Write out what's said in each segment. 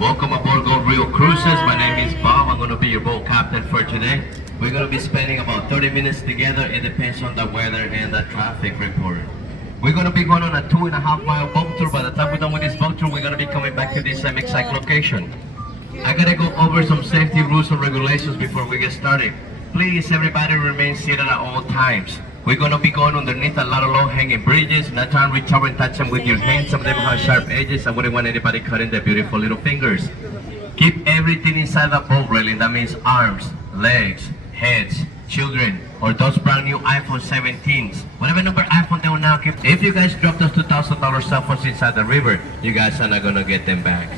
Welcome aboard Gold Rio Cruises. My name is Bob. I'm going to be your boat captain for today. We're going to be spending about 30 minutes together. It depends on the weather and the traffic report. We're going to be going on a 2.5-mile boat tour. By the time we're done with this boat tour, we're going to be coming back to this same exact location. I got to go over some safety rules and regulations before we get started. Please, everybody remain seated at all times. We're going to be going underneath a lot of low-hanging bridges. Not trying to reach over and touch them with your hands. Some of them have sharp edges. I wouldn't want anybody cutting their beautiful little fingers. Keep everything inside the boat railing. That means arms, legs, heads, children, or those brand new iPhone 17s. Whatever number iPhone they will now keep. If you guys drop those $2,000 cell phones inside the river, you guys are not going to get them back.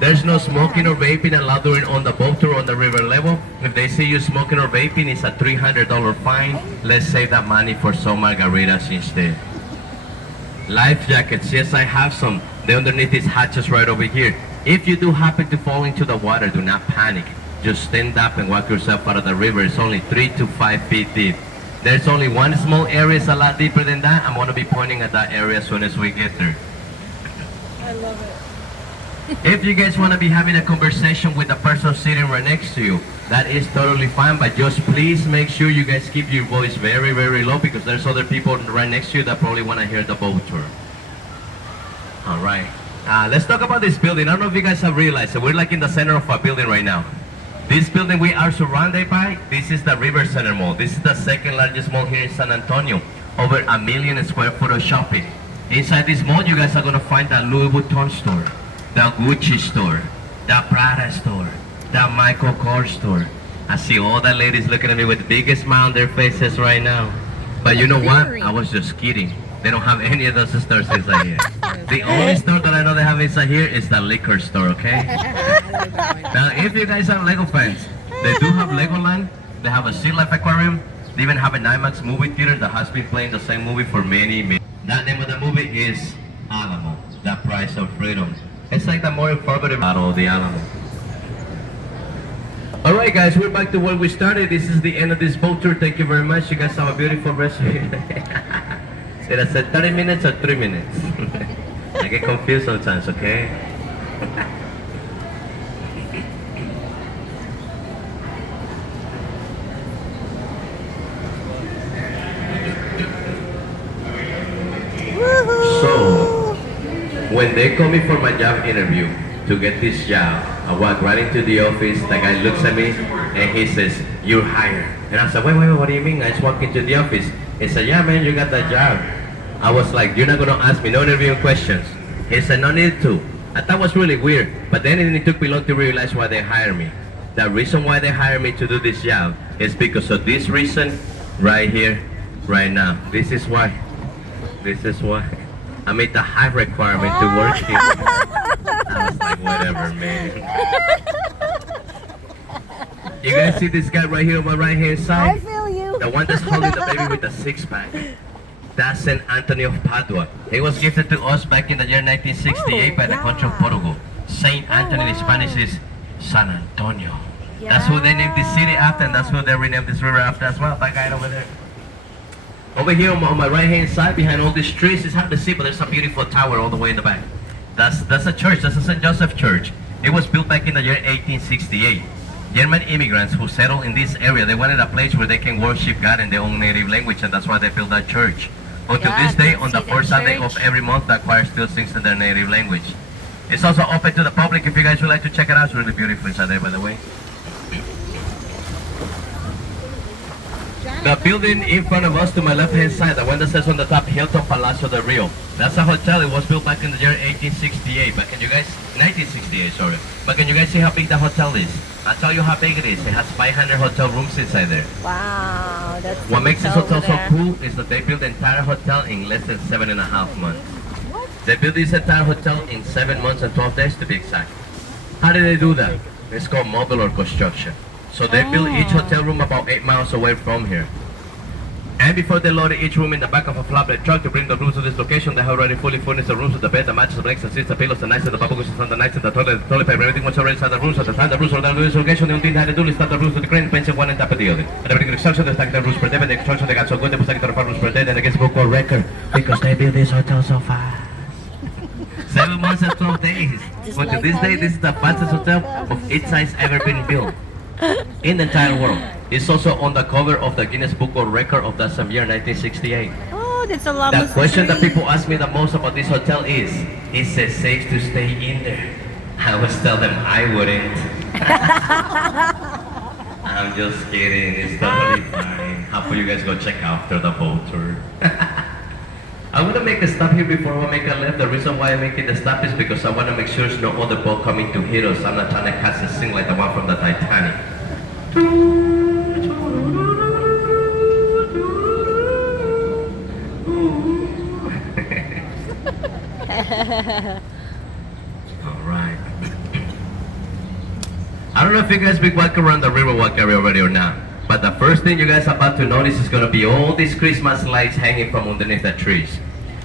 There's no smoking or vaping allowed during on the boat or on the river level. If they see you smoking or vaping, it's a $300 fine. Let's save that money for some margaritas instead. Life jackets, yes, I have some. They're underneath these hatches right over here. If you do happen to fall into the water, do not panic. Just stand up and walk yourself out of the river. It's only 3 to 5 feet deep. There's only one small area, it's a lot deeper than that. I'm going to be pointing at that area as soon as we get there. I love it. If you guys want to be having a conversation with the person sitting right next to you, that is totally fine, but just please make sure you guys keep your voice very, very low because there's other people right next to you that probably want to hear the boat tour. All right. Let's talk about this building. I don't know if you guys have realized, so we're like in the center of a building right now. This building we are surrounded by, this is the River Center Mall. This is the second largest mall here in San Antonio. Over 1 million square foot of shopping. Inside this mall, you guys are going to find the Louis Vuitton store, the Gucci store, the Prada store, the Michael Kors store. I see all the ladies looking at me with the biggest smile on their faces right now. But you know what? I was just kidding. They don't have any of those stores inside here. The only store that I know they have inside here is the liquor store, okay? Now, if you guys are Lego fans, they do have Legoland. They have a Sea Life Aquarium. They even have an IMAX movie theater that has been playing the same movie for many. The name of the movie is Alamo, The Price of Freedom. It's like the more informative battle of the Alamo. Alright guys, we're back to where we started. This is the end of this boat tour. Thank you very much. You guys have a beautiful rest of your day. Did I say 30 minutes or 3 minutes? I get confused sometimes, okay? So, when they call me for my job interview to get this job, I walk right into the office. The guy looks at me and he says, "You're hired." And I said, wait, what do you mean? I just walked into the office. He said, "Yeah, man, you got that job." I was like, "You're not going to ask me no interviewing questions." He said, "No need to." I thought it was really weird, but then it took me long to realize why they hired me. The reason why they hired me to do this job is because of this reason right here, right now. This is why. This is why. I made the high requirement to work here. I was like, whatever, man. You guys see this guy right here on my right hand side? I feel you. The one that's holding the baby with the six-pack. That's St. Anthony of Padua. He was gifted to us back in the year 1968 by the country of Portugal. St. Anthony in Spanish is San Antonio. That's who they named this city after, and that's who they renamed this river after as well. That guy over there. Over here on my right hand side, behind all these trees, it's hard to see, but there's a beautiful tower all the way in the back. That's a church. That's a St. Joseph Church. It was built back in the year 1868. German immigrants who settled in this area, they wanted a place where they can worship God in their own native language, and that's why they built that church. But to this day, on the fourth Sunday of every month, the choir still sings in their native language. It's also open to the public if you guys would like to check it out. It's really beautiful inside there, by the way. The building in front of us to my left hand side, the one that says on the top, Hilton Palacio del Rio. That's a hotel. It was built back in the year 1868. But can you guys, 1968, sorry. But can you guys see how big the hotel is? I'll tell you how big it is. It has 500 hotel rooms inside there. Wow, that's what makes this hotel so cool is that they built the entire hotel in less than 7.5 months. What? They built this entire hotel in 7 months and 12 days to be exact. How did they do that? It's called modular construction. So they built each hotel room about 8 miles away from here. And before they loaded each room in the back of a flatbed truck to bring the rooms to this location, they have already fully furnished the rooms with the bed, the mattress, the blankets, the seats, the pillows, the nights, and the bubble cushions, and the nights, and the toilet paper. Everything was already inside the rooms. At the time the rooms were down to this location, the only thing they had to do is start the rooms with the crane, placing one on top of the other. At the beginning of construction, they stacked the rooms per day, but the construction they got so good, they were stacking 35 rooms per day, then they get broke world record because they built this hotel so fast. 7 months and 12 days. just But to like this how day, you this is the fastest hotel of its size ever been built in the entire world. It's also on the cover of the Guinness Book of Record of that same year, 1968. Oh, that's a The llama's question that tree. people ask me the most about this hotel is it safe to stay in there? I always tell them I wouldn't. I'm just kidding, it's totally fine. How about you guys go check after the boat tour? I'm gonna make a stop here before we make a left. The reason why I'm making the stop is because I want to make sure there's no other boat coming to hit us. I'm not trying to catch a scene like the one from the Titanic. Alright. I don't know if you guys been walking around the Riverwalk area already or not, but the first thing you guys are about to notice is going to be all these Christmas lights hanging from underneath the trees.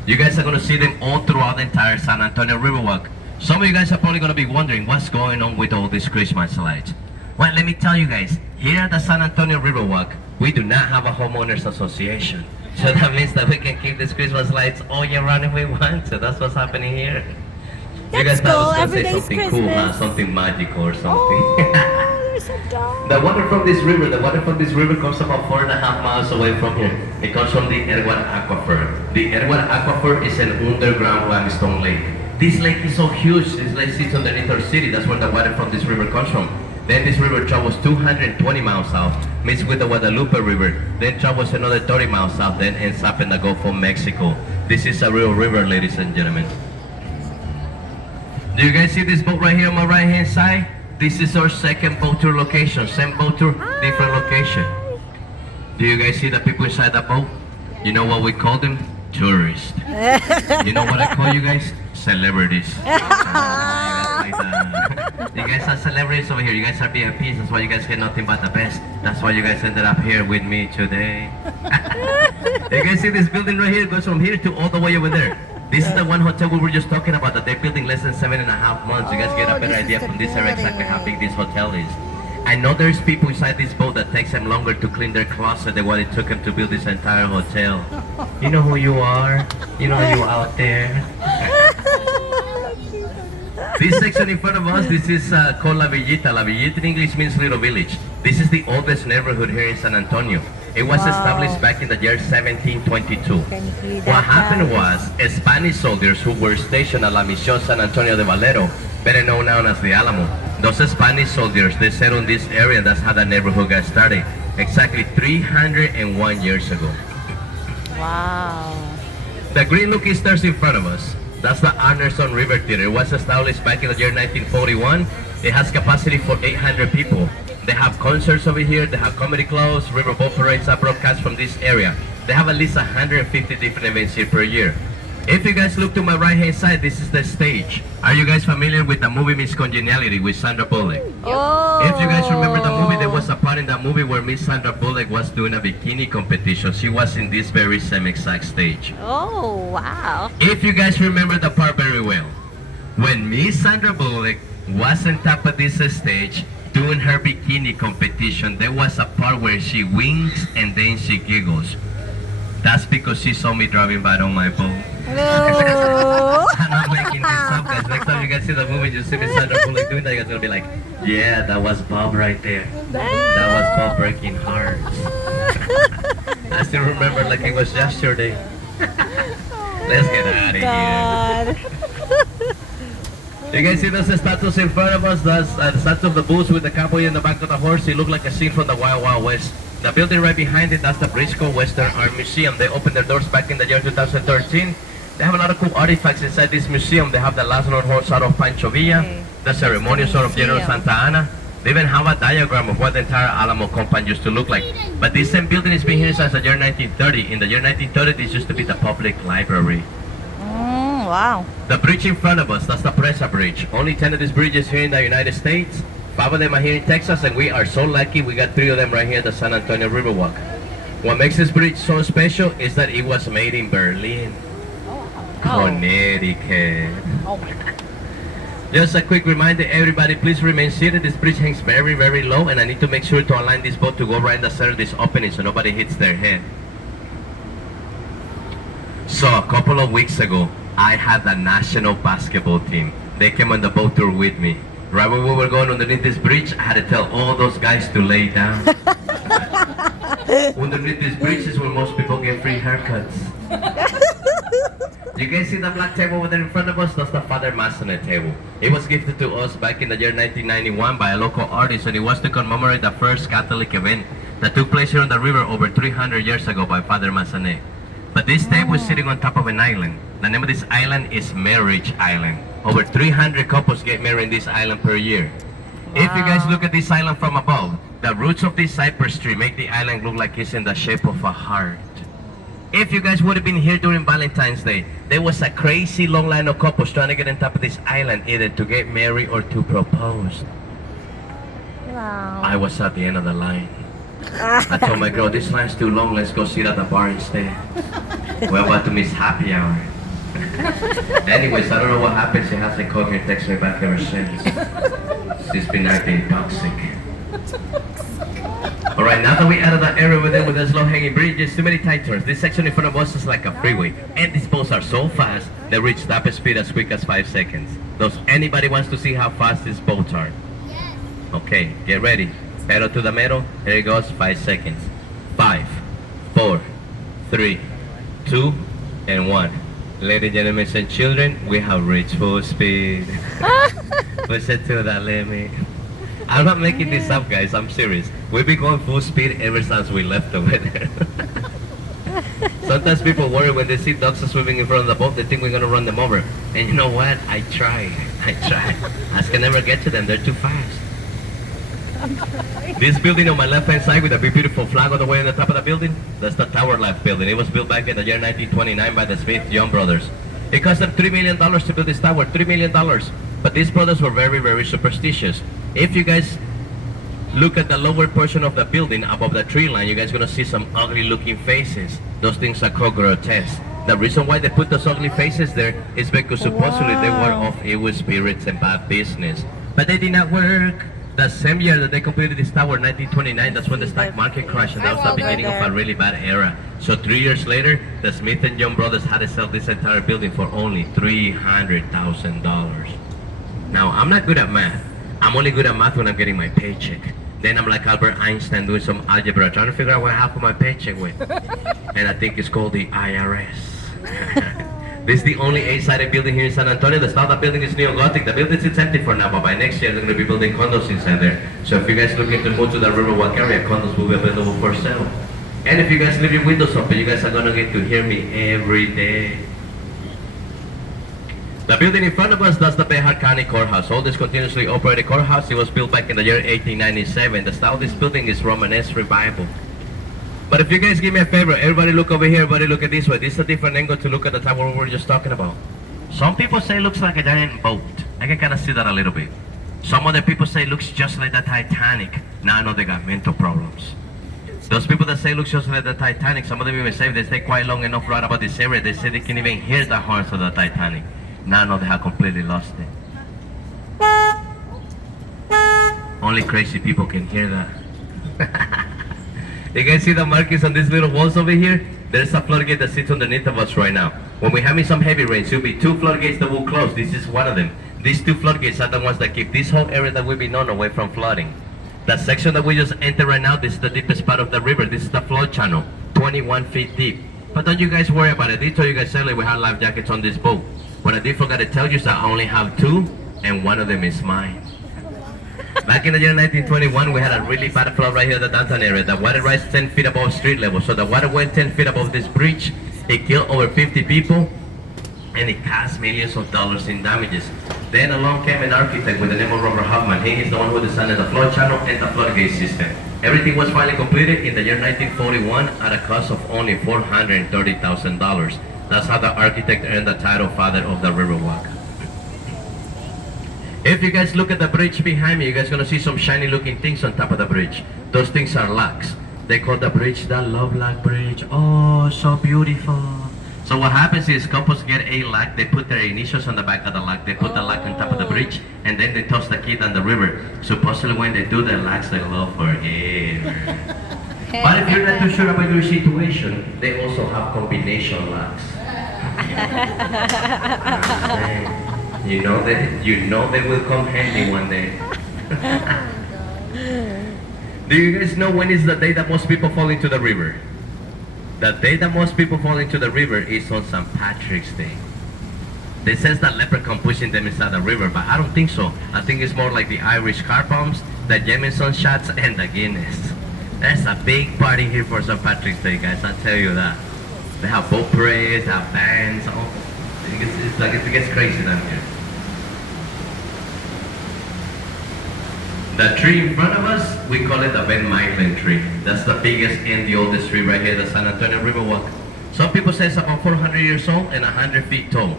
You guys are going to see them all throughout the entire San Antonio Riverwalk. Some of you guys are probably going to be wondering what's going on with all these Christmas lights. Well, let me tell you guys, here at the San Antonio Riverwalk, we do not have a homeowners association. So that means that we can keep these Christmas lights all year round if we want. So that's what's happening here. You That's guys thought I cool. was gonna Every say day's something cool, huh? Christmas. Something magical or something. Oh, they're so dumb. The water from this river comes about 4.5 miles away from here. It comes from the Edward Aquifer. The Edward Aquifer is an underground limestone lake. This lake is so huge, this lake sits underneath our city. That's where the water from this river comes from. Then this river travels 220 miles south, meets with the Guadalupe River, then travels another 30 miles south, then ends up in the Gulf of Mexico. This is a real river, ladies and gentlemen. Do you guys see this boat right here on my right hand side? This is our second boat tour location. Same boat tour, different location. Do you guys see the people inside the boat? You know what we call them? Tourists. You know what I call you guys? Celebrities. Like that. You guys are celebrities over here. You guys are VIPs. That's why you guys get nothing but the best. That's why you guys ended up here with me today. You guys see this building right here? It goes from here to all the way over there. This is the one hotel we were just talking about that they're building less than 7.5 months. You guys get a better idea from this area exactly how big this hotel is. I know there's people inside this boat that takes them longer to clean their closet than what it took them to build this entire hotel. You know who you are. You know you out there. This section in front of us, this is called La Villita. La Villita in English means little village. This is the oldest neighborhood here in San Antonio. It was established back in the year 1722. What happened was, Spanish soldiers who were stationed at La Misión San Antonio de Valero, better known now as the Alamo, those Spanish soldiers, they settled in this area, and that's how the neighborhood got started, exactly 301 years ago. Wow. The green looking stairs in front of us, that's the Anderson River Theater. It was established back in the year 1941. It has capacity for 800 people. They have concerts over here, they have comedy clubs, riverboat parades are broadcast from this area. They have at least 150 different events here per year. If you guys look to my right hand side, this is the stage. Are you guys familiar with the movie Miss Congeniality with Sandra Bullock? Oh. If you guys remember the movie, there was a part in that movie where Miss Sandra Bullock was doing a bikini competition. She was in this very same exact stage. Oh, wow. If you guys remember the part very well, when Miss Sandra Bullock was on top of this stage doing her bikini competition, there was a part where she winks and then she giggles. That's because she saw me driving by on my boat. No. I'm not making this up, guys. Next time you guys see the movie, you see Miss Sandra Bullock doing that, you guys are gonna be like, yeah, that was Bob right there. That was Bob breaking hearts. I still remember like it was yesterday. Let's get out of here. You guys see those statues in front of us? That's the statue of the Bulls with the cowboy in the back of the horse. It looked like a scene from the Wild Wild West. The building right behind it, that's the Briscoe Western Art Museum. They opened their doors back in the year 2013. They have a lot of cool artifacts inside this museum. They have the last known horse out of Pancho Villa, the ceremonial sword of General Santa Anna. They even have a diagram of what the entire Alamo compound used to look like. But this same building has been here since the year 1930. In the year 1930, this used to be the public library. Wow. The bridge in front of us, that's the Presa Bridge. Only 10 of these bridges here in the United States. 5 of them are here in Texas, and we are so lucky we got 3 of them right here at the San Antonio Riverwalk. What makes this bridge so special is that it was made in Berlin, Connecticut. Oh my God. Just a quick reminder, everybody, please remain seated. This bridge hangs very, very low, and I need to make sure to align this boat to go right in the center of this opening so nobody hits their head. So a couple of weeks ago, I had the national basketball team. They came on the boat tour with me. Right when we were going underneath this bridge, I had to tell all those guys to lay down. Underneath this bridge is where most people get free haircuts. You guys see the black table over there in front of us? That's the Father Massonet table. It was gifted to us back in the year 1991 by a local artist, and it was to commemorate the first Catholic event that took place here on the river over 300 years ago by Father Massonet. But this table is sitting on top of an island. The name of this island is Marriage Island. Over 300 couples get married in this island per year. If you guys look at this island from above, the roots of this cypress tree make the island look like it's in the shape of a heart. If you guys would have been here during Valentine's Day, there was a crazy long line of couples trying to get on top of this island either to get married or to propose. Wow. I was at the end of the line. I told my girl, this line's too long, let's go sit at the bar instead. We're about to miss happy hour. Anyways, I don't know what happened. She hasn't called me or texted me back ever since. She's been acting toxic. Alright, now that we out of that area with those low-hanging bridges, too many tight turns. This section in front of us is like a freeway. And these boats are so fast, they reach top speed as quick as 5 seconds. Does anybody wants to see how fast these boats are? Yes. Okay, get ready. Pedal to the metal. Here it goes, 5 seconds. 5, 4, 3, 2, and 1. Ladies, gentlemen, and children, we have reached full speed. Push it to the limit. I'm not making this up, guys. I'm serious. We've been going full speed ever since we left over there. Sometimes people worry when they see dogs swimming in front of the boat, they think we're going to run them over. And you know what? I try. I can never get to them. They're too fast. This building on my left-hand side with a big beautiful flag all the way on the top of the building, that's the Tower Life building. It was built back in the year 1929 by the Smith-Young brothers. It cost them $3 million to build this tower, $3 million. But these brothers were very, very superstitious. If you guys look at the lower portion of the building above the tree line, you guys are going to see some ugly looking faces. Those things are called grotesque. The reason why they put those ugly faces there is because supposedly they were of evil spirits and bad business. But they did not work. The same year that they completed this tower, 1929, that's when the stock market crashed, and that was the beginning of a really bad era. So 3 years later, the Smith and Young brothers had to sell this entire building for only $300,000. Now, I'm not good at math. I'm only good at math when I'm getting my paycheck. Then I'm like Albert Einstein doing some algebra, trying to figure out what half of my paycheck went. And I think it's called the IRS. This is the only 8-sided building here in San Antonio. The style of the building is neo-Gothic. The building is empty for now, but by next year they're going to be building condos inside there. So if you guys looking to move to the Riverwalk area, condos will be available for sale. And if you guys leave your windows open, you guys are going to get to hear me every day. The building in front of us, that's the Behar County Courthouse. Oldest continuously operated courthouse. It was built back in the year 1897. The style of this building is Romanesque Revival. But if you guys give me a favor, everybody look over here, everybody look at this way. This is a different angle to look at the tower we were just talking about. Some people say it looks like a giant boat. I can kind of see that a little bit. Some other people say it looks just like the Titanic. Now I know they got mental problems. Those people that say it looks just like the Titanic, some of them even say if they stay quite long enough right about this area, they say they can even hear the horns of the Titanic. Now I know they have completely lost it. Only crazy people can hear that. You guys see the markings on these little walls over here? There's a floodgate that sits underneath of us right now. When we're having some heavy rains, there'll be 2 floodgates that will close. This is one of them. These 2 floodgates are the ones that keep this whole area that we've been on away from flooding. That section that we just entered right now, this is the deepest part of the river. This is the flood channel, 21 feet deep. But don't you guys worry about it. I did tell you guys earlier we had life jackets on this boat. What I did forget to tell you is that I only have 2, and one of them is mine. Back in the year 1921, we had a really bad flood right here in the downtown area. The water rise 10 feet above street level. So the water went 10 feet above this bridge. It killed over 50 people, and it cost millions of dollars in damages. Then along came an architect with the name of Robert Hoffman. He is the one who designed the flood channel and the floodgate system. Everything was finally completed in the year 1941 at a cost of only $430,000. That's how the architect earned the title Father of the Riverwalk. If you guys look at the bridge behind me, you guys gonna see some shiny looking things on top of the bridge. Those things are locks. They call the bridge the Love Lock Bridge. Oh, so beautiful. So what happens is couples get a lock, they put their initials on the back of the lock, they put the lock on top of the bridge, and then they toss the key down the river. Supposedly when they do the locks, they love forever. But if you're not too sure about your situation, they also have combination locks. You know they will come handy one day. Do you guys know when is the day that most people fall into the river? The day that most people fall into the river is on St. Patrick's Day. They says that leprechaun pushing them inside the river, but I don't think so. I think it's more like the Irish car bombs, the Jameson shots, and the Guinness. That's a big party here for St. Patrick's Day, guys. I'll tell you that. They have boat parades, they have bands. Oh, it gets crazy down here. The tree in front of us, we call it the Ben Michaelin tree. That's the biggest and the oldest tree right here, the San Antonio Riverwalk. Some people say it's about 400 years old and 100 feet tall.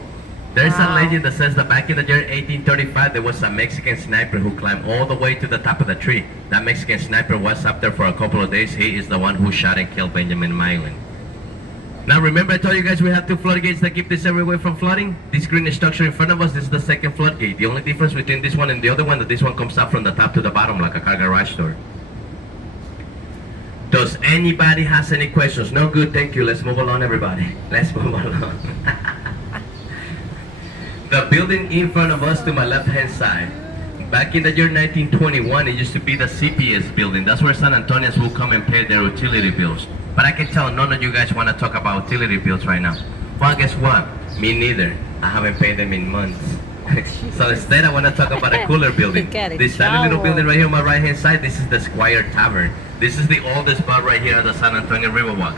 There's a legend that says that back in the year 1835, there was a Mexican sniper who climbed all the way to the top of the tree. That Mexican sniper was up there for a couple of days. He is the one who shot and killed Benjamin Michaelin. Now remember I told you guys we have two floodgates that keep this area from flooding? This green structure in front of us, this is the second floodgate. The only difference between this one and the other one, that this one comes up from the top to the bottom like a car garage door. Does anybody has any questions? No, good, thank you. Let's move along, everybody. Let's move along. The building in front of us to my left-hand side, back in the year 1921, it used to be the CPS building. That's where San Antonians will come and pay their utility bills. But I can tell none of you guys want to talk about utility bills right now. Well, guess what? Me neither. I haven't paid them in months. So instead, I want to talk about a cooler building. This tiny little building right here on my right-hand side, this is the Squire Tavern. This is the oldest bar right here at the San Antonio Riverwalk.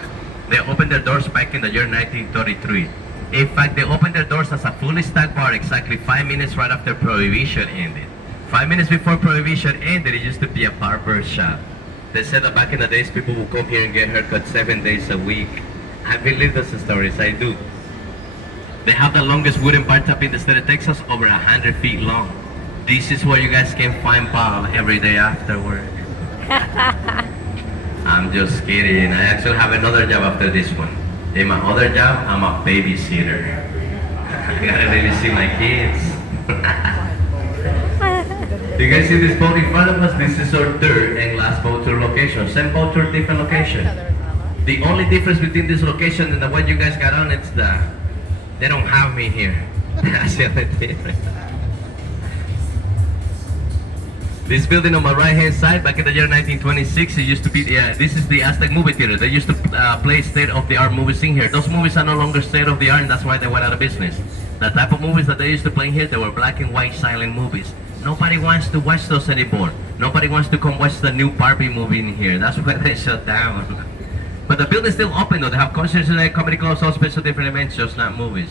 They opened their doors back in the year 1933. In fact, they opened their doors as a fully stocked bar exactly 5 minutes right after Prohibition ended. 5 minutes before Prohibition ended, it used to be a barber shop. They said that back in the days, people would come here and get haircuts 7 days a week. I believe those stories, I do. They have the longest wooden bar top in the state of Texas, over 100 feet long. This is where you guys can find Bob every day after work. I'm just kidding. I actually have another job after this one. In my other job, I'm a babysitter. I gotta really see my kids. You guys see this boat in front of us? This is our third and last boat tour location. Same boat tour, different location. The only difference between this location and the one you guys got on, it's that they don't have me here. That's the only difference. This building on my right-hand side, back in the year 1926, it used to be, this is the Aztec movie theater. They used to play state-of-the-art movies in here. Those movies are no longer state-of-the-art, and that's why they went out of business. The type of movies that they used to play in here, they were black and white silent movies. Nobody wants to watch those anymore. Nobody wants to come watch the new Barbie movie in here. That's why they shut down. But the building's still open though. They have concerts and comedy clubs, all special different events, just not movies.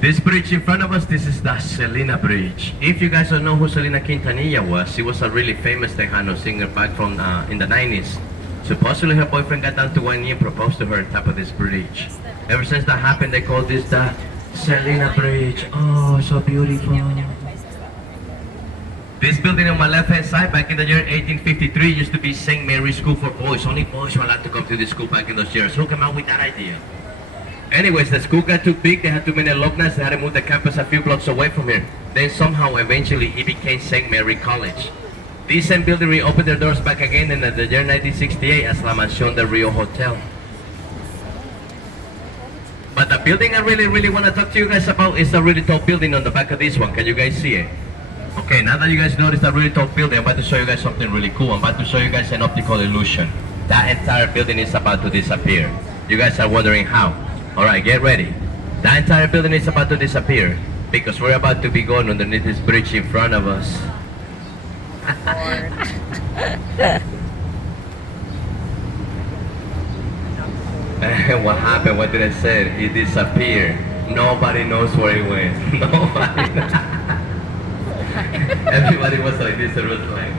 This bridge in front of us, this is the Selena Bridge. If you guys don't know who Selena Quintanilla was, she was a really famous Tejano singer back from in the 90s. Supposedly her boyfriend got down to one knee and proposed to her on top of this bridge. Ever since that happened, they called this the Selena Bridge. Oh, so beautiful. This building on my left-hand side, back in the year 1853, used to be St. Mary's School for Boys. Only boys were allowed to come to this school back in those years. Who came out with that idea? Anyways, the school got too big, they had too many alumni, they had to move the campus a few blocks away from here. Then somehow, eventually, it became St. Mary College. This same building reopened their doors back again in the year 1968 as La Mansión del Rio Hotel. But the building I really want to talk to you guys about is a really tall building on the back of this one. Can you guys see it? Okay, now that you guys noticed a really tall building, I'm about to show you guys something really cool. I'm about to show you guys an optical illusion. That entire building is about to disappear. You guys are wondering how. Alright, get ready. That entire building is about to disappear because we're about to be going underneath this bridge in front of us. What happened? What did I say? It disappeared. Nobody knows where it went. Nobody. Everybody was like this. It was like.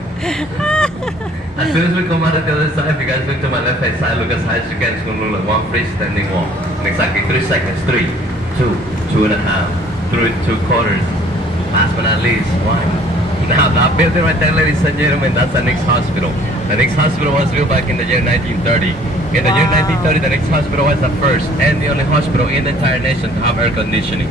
As soon as we come out of the other side, if you guys look to my left hand side, look as high as you can. It's going to look like one freestanding wall. In exactly 3 seconds. 3, 2, 2.5, 2 quarters. Last but not least, 1. Now that building right there, ladies and gentlemen, that's the Knicks Hospital. The Knicks Hospital was built back in the year 1930. In the year 1930, the Knicks Hospital was the first and the only hospital in the entire nation to have air conditioning.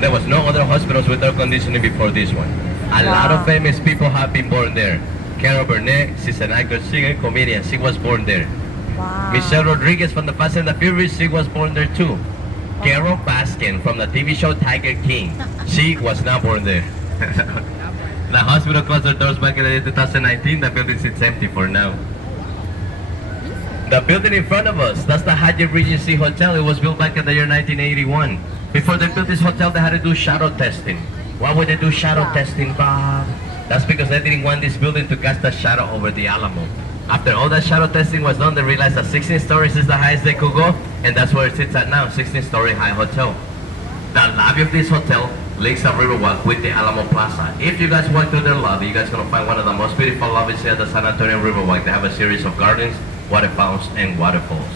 There was no other hospitals with air conditioning before this one. A lot of famous people have been born there. Carol Burnett, she's an actor, singer, comedian. She was born there. Wow. Michelle Rodriguez from the Fast and the Furious, she was born there too. Carol Baskin from the TV show Tiger King. She was not born there. The hospital closed their doors back in the year 2019. The building sits empty for now. The building in front of us, that's the Hyatt Regency Hotel. It was built back in the year 1981. Before they built this hotel, they had to do shadow testing. Why would they do shadow testing, Bob? That's because they didn't want this building to cast a shadow over the Alamo. After all that shadow testing was done, they realized that 16 stories is the highest they could go, and that's where it sits at now, 16-story high hotel. The lobby of this hotel links a Riverwalk with the Alamo Plaza. If you guys walk through their lobby, you guys are gonna find one of the most beautiful lobbies here at the San Antonio Riverwalk. They have a series of gardens, water fountains, and waterfalls.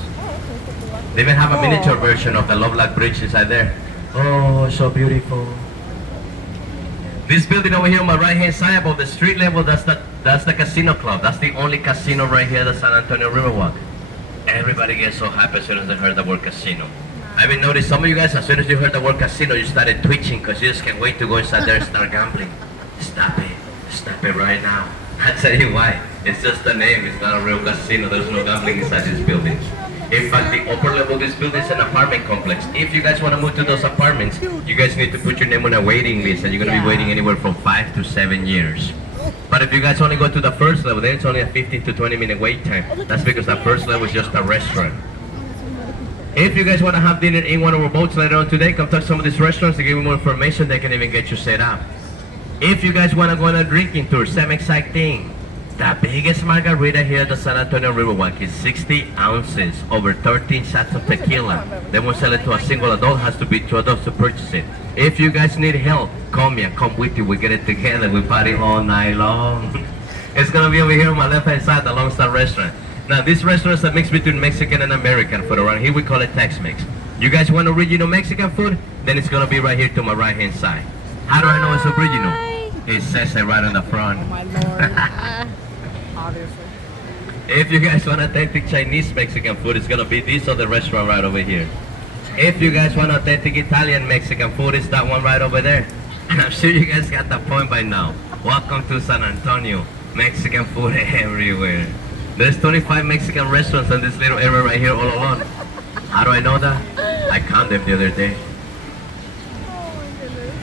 They even have a miniature version of the Lovelock Bridge inside there. Oh, so beautiful. This building over here on my right-hand side above the street level, that's the casino club. That's the only casino right here at the San Antonio Riverwalk. Everybody gets so happy as soon as they heard the word casino. I've been noticing some of you guys, as soon as you heard the word casino, you started twitching because you just can't wait to go inside there and start gambling. Stop it right now. I'll tell you why. It's just a name, it's not a real casino. There's no gambling inside this building. In fact, the upper level of this building is an apartment complex. If you guys want to move to those apartments, you guys need to put your name on a waiting list, and you're going to be waiting anywhere from 5 to 7 years. But if you guys only go to the first level, then it's only a 15 to 20 minute wait time. That's because the first level is just a restaurant. If you guys want to have dinner in one of our boats later on today, come talk to some of these restaurants to give you more information. They can even get you set up. If you guys want to go on a drinking tour, same exact thing. The biggest margarita here at the San Antonio Riverwalk is 60 ounces, over 13 shots of tequila. They won't sell it to a single adult, has to be 2 adults to purchase it. If you guys need help, call me, I come with you, we get it together, we party all night long. It's gonna be over here on my left hand side, the Lone Star Restaurant. Now this restaurant is a mix between Mexican and American food. Around here we call it Tex-Mex. You guys want original Mexican food? Then it's gonna be right here to my right hand side. How do I know it's original? It says it right on the front. Oh my lord. Obviously. If you guys want authentic Chinese Mexican food, it's gonna be this other restaurant right over here. If you guys want authentic Italian Mexican food, it's that one right over there. And I'm sure you guys got the point by now. Welcome to San Antonio. Mexican food everywhere. There's 25 Mexican restaurants in this little area right here all along. How do I know that? I counted them the other day.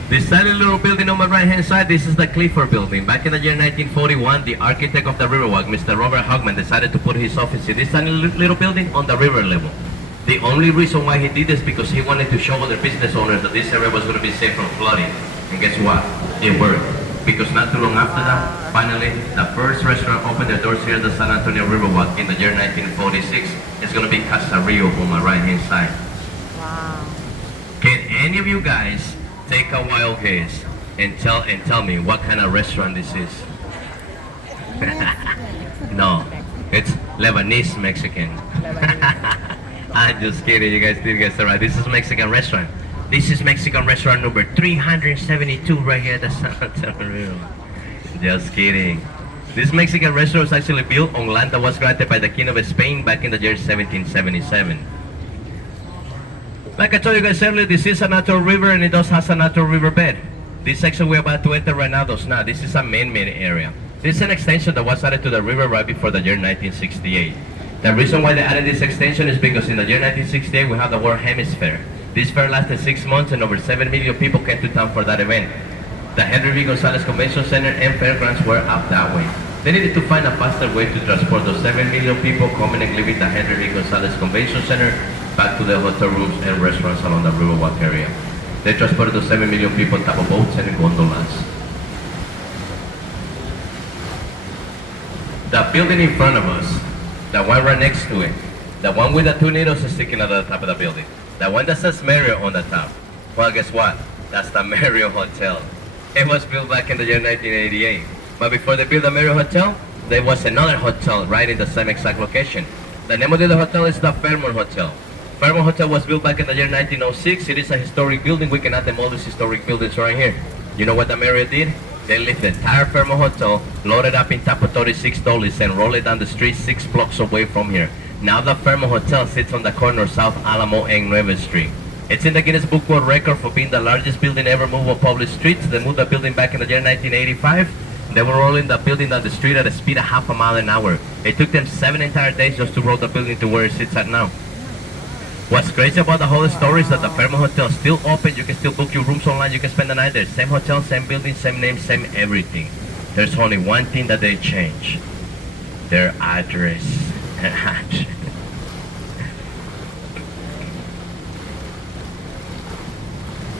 This tiny little building on my right-hand side, this is the Clifford Building. Back in the year 1941, the architect of the Riverwalk, Mr. Robert Hogman, decided to put his office in this tiny little building on the river level. The only reason why he did this is because he wanted to show other business owners that this area was going to be safe from flooding. And guess what? It worked. Because not too long after that, finally, the first restaurant opened their doors here at the San Antonio Riverwalk in the year 1946. It's going to be Casa Rio on my right-hand side. Wow. Can any of you guys take a wild guess and tell me what kind of restaurant this is? No, it's Lebanese Mexican. I'm just kidding, you guys did guess it right. This is Mexican restaurant. This is Mexican restaurant number 372 right here at the San Antonio. Just kidding. This Mexican restaurant was actually built on land that was granted by the King of Spain back in the year 1777. Like I told you guys earlier, this is a natural river and it does has a natural river bed. This section we're about to enter right now does not. This is a man-made area. This is an extension that was added to the river right before the year 1968. The reason why they added this extension is because in the year 1968 we have the World Hemisphere. This fair lasted 6 months and over 7 million people came to town for that event. The Henry V. Gonzalez Convention Center and fairgrounds were up that way. They needed to find a faster way to transport those 7 million people coming and leaving the Henry V. Gonzalez Convention Center back to the hotel rooms and restaurants along the Riverwalk area. They transported those 7 million people on top of boats and gondolas. The building in front of us, the one right next to it, the one with the 2 needles sticking out of the top of the building, the one that says Marriott on the top, well, guess what? That's the Marriott Hotel. It was built back in the year 1988. But before they built the Marriott Hotel, there was another hotel right in the same exact location. The name of the hotel is the Fairmont Hotel. Fairmont Hotel was built back in the year 1906. It is a historic building. We cannot demolish historic buildings right here. You know what the Marriott did? They lifted the entire Fairmont Hotel, loaded up in top of 36 dollies, and rolled it down the street 6 blocks away from here. Now the Fairmont Hotel sits on the corner of South Alamo and Nueva Street. It's in the Guinness Book World Record for being the largest building ever moved on public streets. They moved the building back in the year 1985. They were rolling the building down the street at a speed of half a mile an hour. It took them 7 entire days just to roll the building to where it sits at now. What's crazy about the whole story is that the Fairmont Hotel is still open. You can still book your rooms online. You can spend the night there. Same hotel, same building, same name, same everything. There's only one thing that they change. Their address.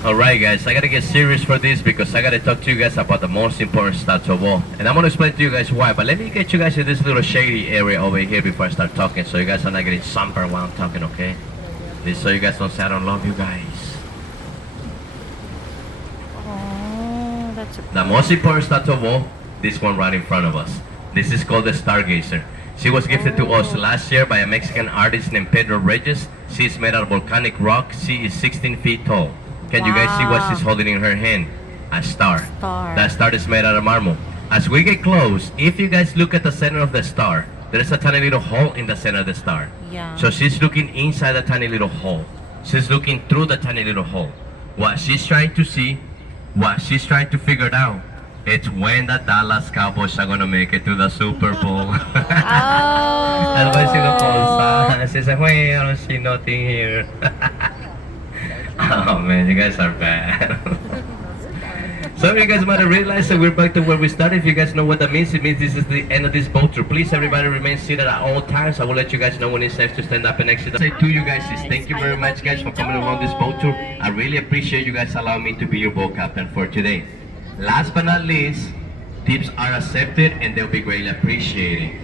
Alright guys, I gotta get serious for this because I gotta talk to you guys about the most important stuff of all. And I'm gonna explain to you guys why, but let me get you guys in this little shady area over here before I start talking so you guys are not getting sunburned while I'm talking, okay? This so you guys don't say I don't love you guys. Oh, that's a The most important stuff of all, this one right in front of us. This is called the Stargazer. She was gifted to us last year by a Mexican artist named Pedro Reyes. She is made out of volcanic rock. She is 16 feet tall. Can you guys see what she's holding in her hand? A star. That star is made out of marble. As we get close, if you guys look at the center of the star, there's a tiny little hole in the center of the star. Yeah. So she's looking inside the tiny little hole. She's looking through the tiny little hole. What she's trying to see, what she's trying to figure out, it's when the Dallas Cowboys are gonna make it to the Super Bowl. That's why she looks all sad. She said, "Wait, I don't see nothing here." Oh man, you guys are bad. Some of you guys might have realized that we're back to where we started. If you guys know what that means, it means this is the end of this boat tour. Please, everybody remain seated at all times. I will let you guys know when it's safe to stand up and exit. Say to you guys is thank you very much, guys, for coming along this boat tour. I really appreciate you guys allowing me to be your boat captain for today. Last but not least, tips are accepted and they'll be greatly appreciated.